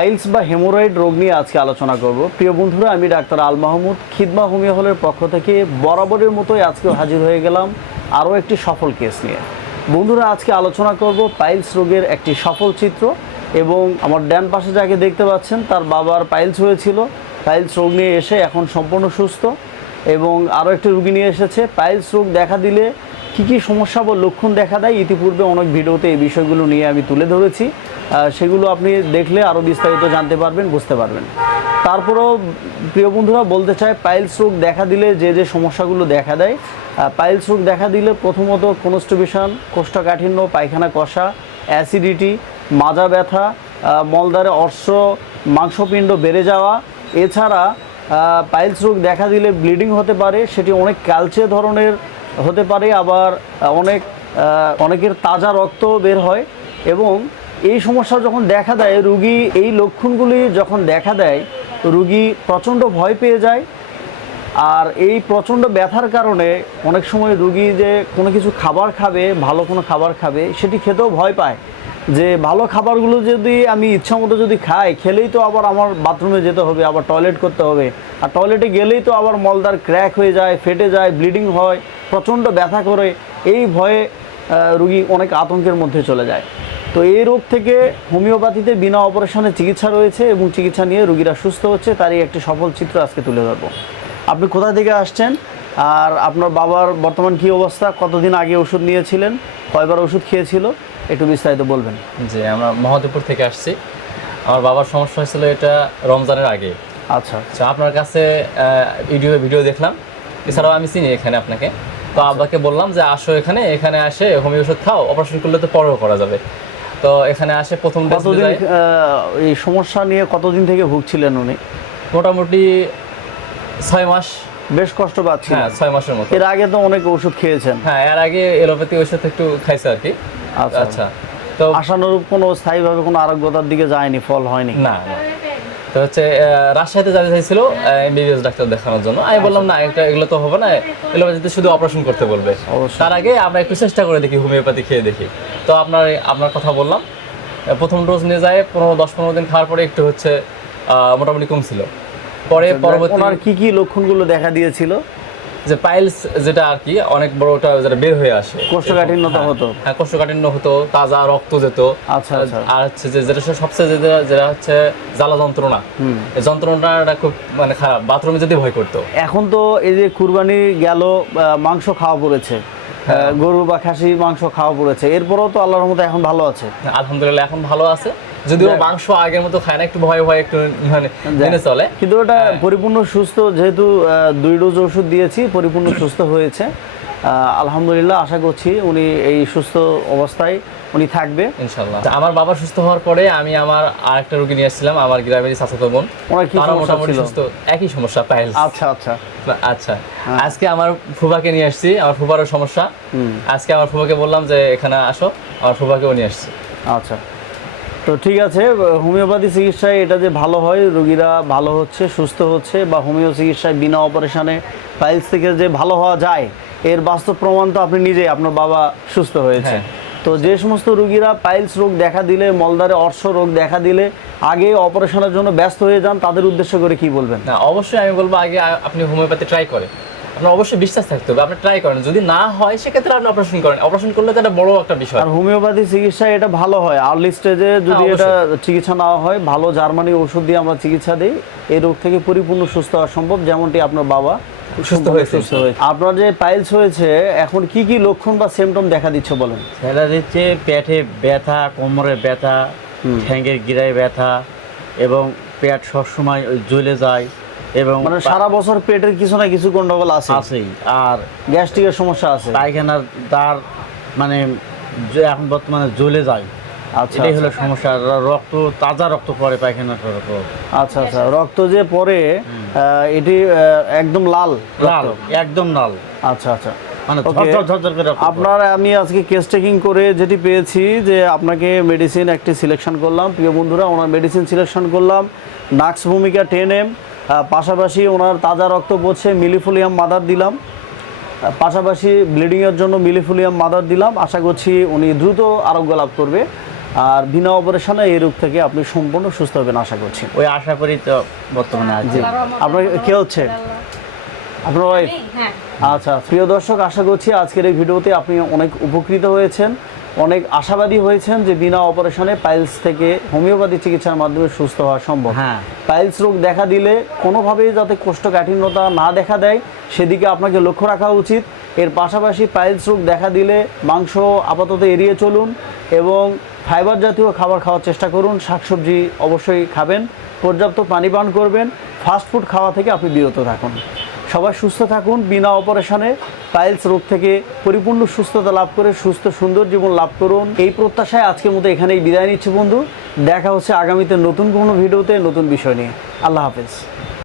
Piles বা haemorrhoid রোগ নিয়ে আজকে আলোচনা করব। প্রিয় বন্ধুরা, আমি ডাক্তার আল মাহমুদ, খিদমা হোমিও হলের পক্ষ থেকে বরাবরের মতোই আজকেও হাজির হয়ে গেলাম আরও একটি সফল কেস নিয়ে। বন্ধুরা, আজকে আলোচনা করব পাইলস রোগের একটি সফল চিত্র এবং আমার ড্যান পাশে যাকে দেখতে পাচ্ছেন, তার বাবার পাইলস হয়েছিল। পাইলস রোগ নিয়ে এসে এখন সম্পূর্ণ সুস্থ এবং আরও একটি রুগী নিয়ে এসেছে। পাইলস রোগ দেখা দিলে কী কী সমস্যা বা লক্ষণ দেখা দেয়? ইতিপূর্বে অনেক ভিডিওতে এই বিষয়গুলো নিয়ে আমি তুলে ধরেছি। সেগুলো আপনি দেখলে আরও বিস্তারিত জানতে পারবেন বুঝতে পারবেন। তারপরেও প্রিয় বন্ধুরা বলতে চাই পাইলস রোগ দেখা দিলে যে যে সমস্যাগুলো দেখা দেয় পাইলস রোগ দেখা দিলে প্রথমত কনস্টিবিউশন কোষ্ঠকাঠিন্য পায়খানা কষা অ্যাসিডিটি মাজা ব্যথা আহ, মলদ্বারে অর্শ মাংসপিণ্ড বেড়ে যাওয়া। এছাড়া পাইলস রোগ দেখা দিলে ব্লিডিং হতে পারে সেটি অনেক ক্যালচে ধরনের হতে পারে আবার অনেক অনেকের তাজা রক্ত বের হয় এবং এই সমস্যা যখন দেখা দেয়, রুগী এই লক্ষণগুলি যখন দেখা দেয়, রুগী প্রচণ্ড ভয় পেয়ে যায়। আর এই প্রচণ্ড ব্যথার কারণে অনেক সময় রুগী যে কোনো কিছু খাবার খাবে, ভালো কোনো খাবার খাবে, সেটি খেতেও ভয় পায়। যে ভালো খাবারগুলো যদি আমি ইচ্ছা মতো যদি খাই, খেলেই তো আবার আমার বাথরুমে যেতে হবে, আবার টয়লেট করতে হবে। আর টয়লেটে গেলেই তো আবার মলদার ক্র্যাক হয়ে যায়, ফেটে যায় ব্লিডিং হয়, প্রচণ্ড ব্যথা করে। এই ভয়ে রুগী অনেক আতঙ্কের মধ্যে চলে যায়। তো এই রোগ থেকে হোমিওপ্যাথিতে বিনা অপারেশনে চিকিৎসা রয়েছে এবং চিকিৎসা নিয়ে রুগীরা সুস্থ হচ্ছে। তারই একটি সফল চিত্র আজকে তুলে ধরবো। আপনি কোথা থেকে আসছেন? আর আপনার বাবার বর্তমান কি অবস্থা? কতদিন আগে ওষুধ নিয়েছিলেন? কয়বার ওষুধ খেয়েছিল? একটু বিস্তারিত বলবেন। যে আমরা মহাদেবপুর থেকে আসছি। আমার বাবার সমস্যা হয়েছিল এটা রমজানের আগে। আচ্ছা। আচ্ছা আপনার কাছে ভিডিও ভিডিও দেখলাম। এছাড়াও আমি চিনি এখানে আপনাকে। তো আব্বাকে বললাম যে আসো এখানে এখানে আসে হোমিও ওষুধ খাও। অপারেশন করলে তো পরেও করা যাবে। তো এখানে আসে প্রথম কতদিন এই সমস্যা নিয়ে কতদিন থেকে ভুগছিলেন উনি? মোটামুটি ছয় মাস বেশ কষ্ট পাচ্ছি। হ্যাঁ ছয় মাসের মতো। এর আগে তো অনেক ওষুধ খেয়েছেন। হ্যাঁ এর আগে এলোপ্যাথি ওষুধ একটু খাইছে আর কি। আচ্ছা। আচ্ছা। তো আশানুরূপ কোনো স্থায়ীভাবে কোনো আরোগ্যতার দিকে যায়নি ফল হয়নি। না। তো হচ্ছে রাজশাহীতে যাতে চাইছিল এমবিবিএস ডাক্তার দেখানোর জন্য। আমি বললাম না এটা এগুলো তো হবে না। এলোপ্যাথিতে শুধু অপারেশন করতে বলবে। তার আগে আমরা একটু চেষ্টা করে দেখি হোমিওপ্যাথি খেয়ে দেখি। তো আপনার আপনার কথা বললাম। প্রথম ডোজ নিয়ে যায় পনেরো দশ পনেরো দিন খাওয়ার পরে একটু হচ্ছে মোটামুটি কমছিল। পরে পরবর্তী ওনার কি কি লক্ষণগুলো দেখা দিয়েছিল? যে পাইলস যেটা আর কি অনেক বড় ওটা যেটা বের হয়ে আসে। কোষ্ঠকাঠিন্যতা হ্যাঁ, হতো? হ্যাঁ কোষ্ঠকাঠিন্য হতো তাজা রক্ত যেত। আচ্ছা, আচ্ছা। আর হচ্ছে যে যেটা সবচেয়ে যেটা যেটা হচ্ছে জ্বালা যন্ত্রণা। এই যন্ত্রণাটা খুব মানে খারাপ বাথরুমে যেতে ভয় করতো। এখন তো এই যে কুরবানি গেল মাংস খাওয়া পড়েছে। আহ, গরু বা খাসি মাংস খাওয়া পড়েছে। এরপরও তো আল্লাহর মতো এখন ভালো আছে। আলহামদুলিল্লাহ এখন ভালো আছে। যদিও মাংস আগের মতো খায় না একটু ভয় ভয় একটু মানে চলে। কিন্তু ওটা পরিপূর্ণ সুস্থ যেহেতু দুই ডোজ ওষুধ দিয়েছি পরিপূর্ণ সুস্থ হয়েছে। আলহামদুলিল্লাহ আশা করছি উনি এই সুস্থ অবস্থায় উনি থাকবে। ইনশাল্লাহ আমার বাবা সুস্থ হওয়ার পরে আমি আমার আরেকটা রোগী নিয়ে এসেছিলাম আমার গ্রামের চাচাতো বোন। মোটামুটি? সুস্থ। একই সমস্যা পাইলস। আচ্ছা আচ্ছা। আচ্ছা। আজকে আমার ফুবাকে নিয়ে আসছি আমার ফুবারও সমস্যা। আজকে আমার ফুবাকে বললাম যে এখানে আসো। আমার ফুবাকেও নিয়ে আসছি। আচ্ছা। তো ঠিক আছে হোমিওপ্যাথি চিকিৎসায় এটা যে ভালো হয় রোগীরা ভালো হচ্ছে সুস্থ হচ্ছে বা হোমিও চিকিৎসায় বিনা অপারেশনে পাইলস থেকে যে ভালো হওয়া যায় এর বাস্তব প্রমাণ তো আপনি নিজেই আপনার বাবা সুস্থ হয়েছে। হ্যাঁ। তো যে সমস্ত রুগীরা পাইলস রোগ দেখা দিলে মলদারে অর্শ রোগ দেখা দিলে আগে অপারেশনের জন্য ব্যস্ত হয়ে যান তাদের উদ্দেশ্য করে কি বলবেন? না অবশ্যই আমি বলব আগে আপনি হোমিওপ্যাথি ট্রাই করেন। আপনার অবশ্যই বিশ্বাস থাকতে হবে আপনি ট্রাই করেন। যদি না হয় সেক্ষেত্রে আপনি অপারেশন করেন। অপারেশন করলে তো একটা বড় একটা বিষয়। আর হোমিওপ্যাথি চিকিৎসা এটা ভালো হয়। আর্লি স্টেজে যদি হ্যাঁ, এটা চিকিৎসা নেওয়া হয় ভালো জার্মানি ওষুধ দিয়ে আমরা চিকিৎসা দিই। এই রোগ থেকে পরিপূর্ণ সুস্থ হওয়া সম্ভব যেমনটি আপনার বাবা সুস্থ হয়েছে। সুস্থ হয়েছে। আপনার যে পাইলস হয়েছে এখন কি কি লক্ষণ বা সিমটম দেখা দিচ্ছে বলেন? সেটা দিচ্ছে পেটে ব্যথা কোমরে ব্যথা ঠ্যাঙ্গের গিরায় ব্যথা এবং পেট সবসময় জ্বলে যায়। এবং মানে সারা বছর পেটের কিছু না কিছু গন্ডগোল আছে। আছেই। আর গ্যাস্ট্রিকের সমস্যা আছে। পায়খানার দ্বার মানে যে এখন বর্তমানে জ্বলে যায়। আচ্ছা এটাই আচ্ছা। হলো সমস্যা। আর রক্ত তাজা রক্ত পড়ে পায়খানার রক্ত আচ্ছা আচ্ছা। রক্ত যে পরে এটি একদম লাল লাল একদম লাল। আচ্ছা আচ্ছা। মানে। আপনার আমি আজকে কেস টেকিং করে যেটি পেয়েছি যে আপনাকে মেডিসিন একটি সিলেকশন করলাম। প্রিয় বন্ধুরা ওনার মেডিসিন সিলেকশন করলাম। নাক্স ভূমিকা টেন এম পাশাপাশি ওনার তাজা রক্ত পড়ছে মিলিফুলিয়াম মাদার দিলাম। পাশাপাশি ব্লিডিংয়ের জন্য মিলিফুলিয়াম মাদার দিলাম। আশা করছি উনি দ্রুত আরোগ্য লাভ করবে। আর বিনা অপারেশনে এই রোগ থেকে আপনি সম্পূর্ণ সুস্থ হবেন আশা করছি। ওই আশা করি তো বর্তমানে আছে। আপনার কে হচ্ছে? আপনার ওয়াইফ হ্যাঁ। আচ্ছা প্রিয় দর্শক আশা করছি আজকের এই ভিডিওতে আপনি অনেক উপকৃত হয়েছেন। অনেক আশাবাদী হয়েছেন যে বিনা অপারেশনে পাইলস থেকে হোমিওপ্যাথি চিকিৎসার মাধ্যমে সুস্থ হওয়া সম্ভব। হ্যাঁ। পাইলস রোগ দেখা দিলে কোনোভাবেই যাতে কোষ্ঠকাঠিন্যতা না দেখা দেয় সেদিকে আপনাকে লক্ষ্য রাখা উচিত। এর পাশাপাশি পাইলস রোগ দেখা দিলে মাংস আপাতত এড়িয়ে চলুন এবং ফাইবার জাতীয় খাবার খাওয়ার চেষ্টা করুন। শাকসবজি অবশ্যই খাবেন পর্যাপ্ত পানি পান করবেন ফাস্টফুড খাওয়া থেকে আপনি বিরত থাকুন। সবাই সুস্থ থাকুন বিনা অপারেশনে পাইলস রোগ থেকে পরিপূর্ণ সুস্থতা লাভ করে, সুস্থ, সুন্দর জীবন লাভ করুন। এই প্রত্যাশায় আজকের মতো এখানেই বিদায় নিচ্ছি বন্ধু। দেখা হচ্ছে আগামীতে নতুন কোনো ভিডিওতে, নতুন বিষয় নিয়ে। আল্লাহ হাফেজ।